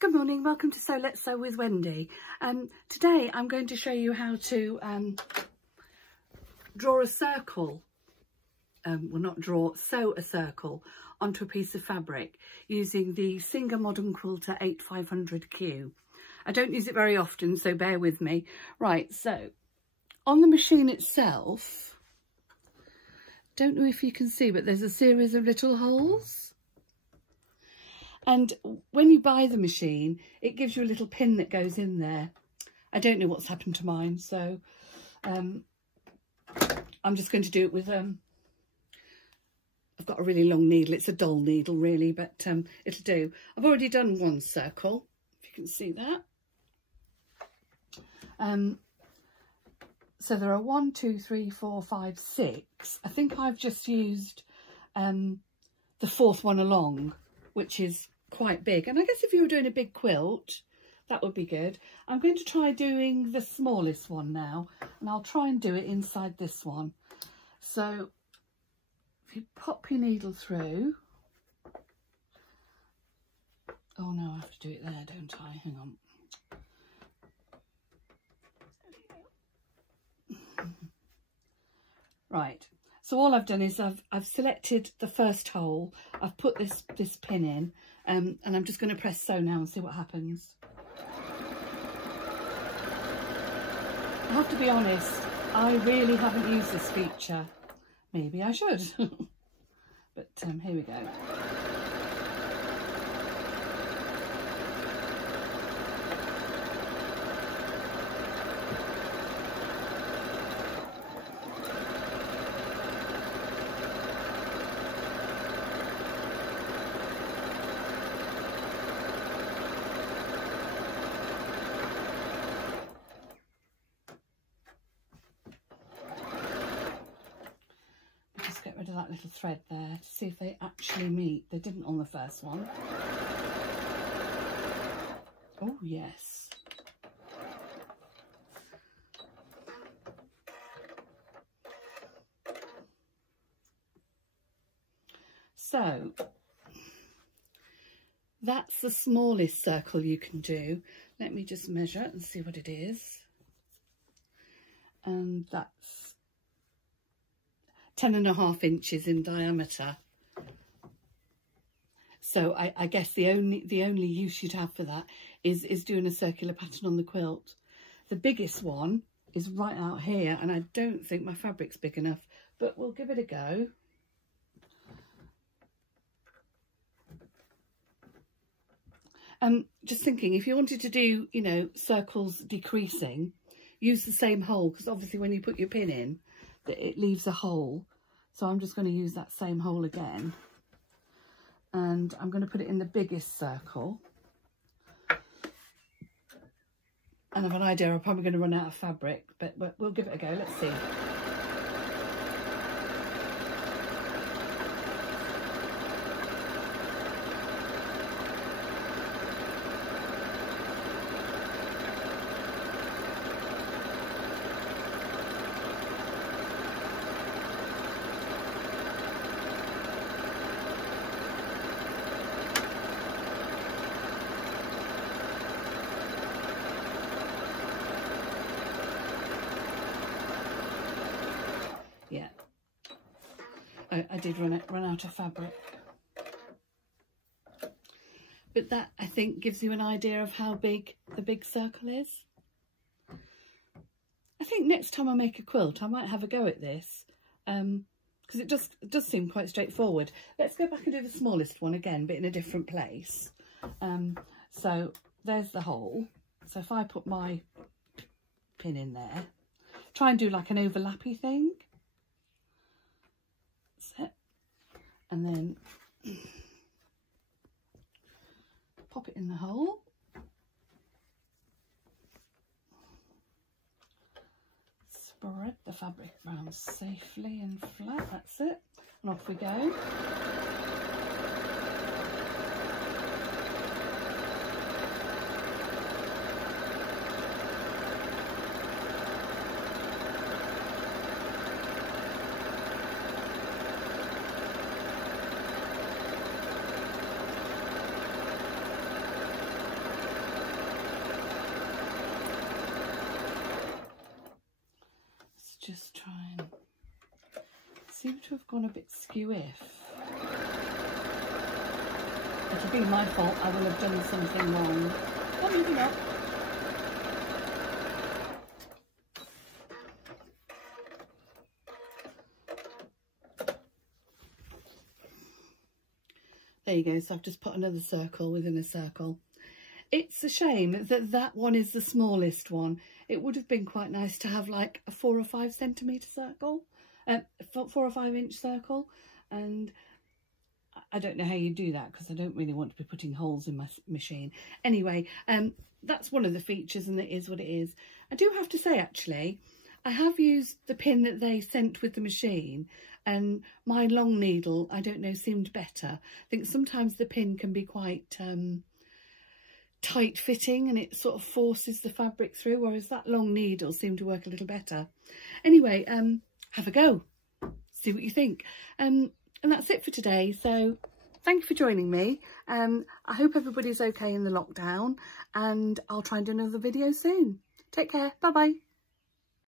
Good morning, welcome to Sew Let's Sew with Wendy. Today I'm going to show you how to draw a circle, sew a circle onto a piece of fabric using the Singer Modern Quilter 8500Q. I don't use it very often, so bear with me. Right, so on the machine itself, don't know if you can see, but there's a series of little holes. And when you buy the machine, it gives you a little pin that goes in there. I don't know what's happened to mine, so I'm just going to do it with, I've got a really long needle. It's a dull needle really, but it'll do. I've already done one circle, if you can see that. So there are 1, 2, 3, 4, 5, 6. I think I've just used the fourth one along, which is quite big. And I guess if you were doing a big quilt, that would be good. I'm going to try doing the smallest one now, and I'll try and do it inside this one. So if you pop your needle through, oh no, I have to do it there, don't I? Hang on. Right, so all I've done is I've selected the first hole, I've put this pin in, and I'm just going to press sew now and see what happens. I have to be honest, I really haven't used this feature. Maybe I should. But here we go. Get rid of that little thread there to see if they actually meet. They didn't on the first one. Oh yes. So that's the smallest circle you can do. Let me just measure it and see what it is. And that's 10.5 inches in diameter. So I guess the only use you'd have for that is doing a circular pattern on the quilt. The biggest one is right out here, and I don't think my fabric's big enough, but we'll give it a go. Just thinking, if you wanted to do, you know, circles decreasing, use the same hole, because obviously when you put your pin in, it leaves a hole. So I'm just going to use that same hole again, and I'm going to put it in the biggest circle. And I've an idea I'm probably going to run out of fabric, but we'll give it a go. Let's see. Yeah, I did run out of fabric, but that I think gives you an idea of how big the big circle is. I think next time I make a quilt I might have a go at this, because it does seem quite straightforward. Let's go back and do the smallest one again, but in a different place. So there's the hole. So if I put my pin in there, try and do like an overlappy thing. And then pop it in the hole. Spread the fabric around safely and flat, that's it. And off we go. just try and seem to have gone a bit skew-if. It'll be my fault, I will have done something wrong. Oh, maybe not. There you go, so I've just put another circle within a circle. It's a shame that that one is the smallest one. It would have been quite nice to have like a 4 or 5 centimetre circle, 4 or 5 inch circle, and I don't know how you do that because I don't really want to be putting holes in my machine. Anyway, that's one of the features, and it is what it is. I do have to say, actually, I have used the pin that they sent with the machine, and my long needle, I don't know, seemed better. I think sometimes the pin can be quite tight fitting and it sort of forces the fabric through, whereas that long needle seemed to work a little better. Anyway, have a go, see what you think. And that's it for today. So thank you for joining me. I hope everybody's okay in the lockdown, and I'll try and do another video soon. Take care. Bye bye.